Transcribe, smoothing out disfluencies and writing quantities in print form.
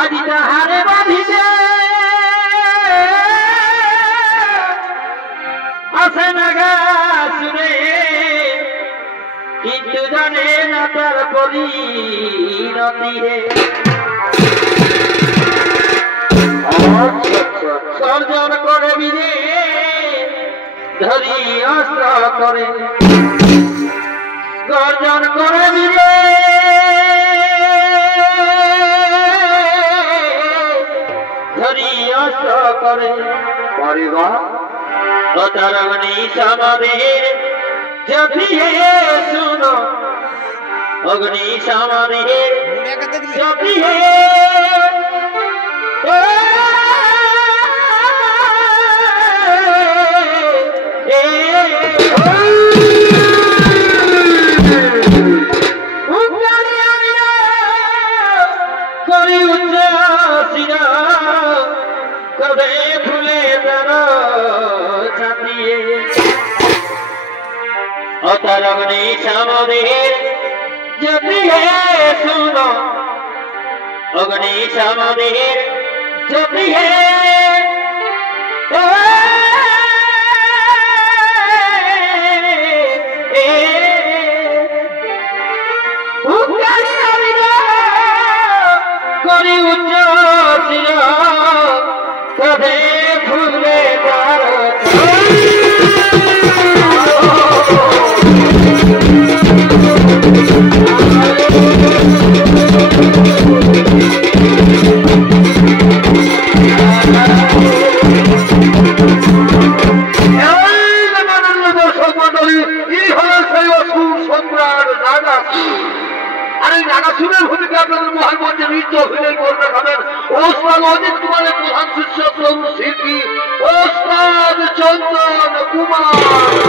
আজি তাহারে বাঁধিতে আসে না গাছুরে কিন্তু জানে না তার পরিণতি হে সর্জন করে বিনে ধরি অস্ত্র করে গর্জন করে বিনে ধরি অস্ত্র করে পরিবার অতারণী সমাধির যদি শুনো অগ্নি সমাধির যদি করি উচ্চ কবে ফুলে তার ছাতিয়ে অতারগ্নি সমাধির যদি শুনো অগ্নি সমাধির যদি করি উচ্চ কবে ফুলে তার নাগাসুরের ভূমিকা আপনাদের মহান মঞ্চে নৃত্য অভিনয় করবে খাবেন ওস্তাদ অজিত কুমারের প্রধান শিষ্য শিল্পী ওস্তাদ চন্দন কুমার।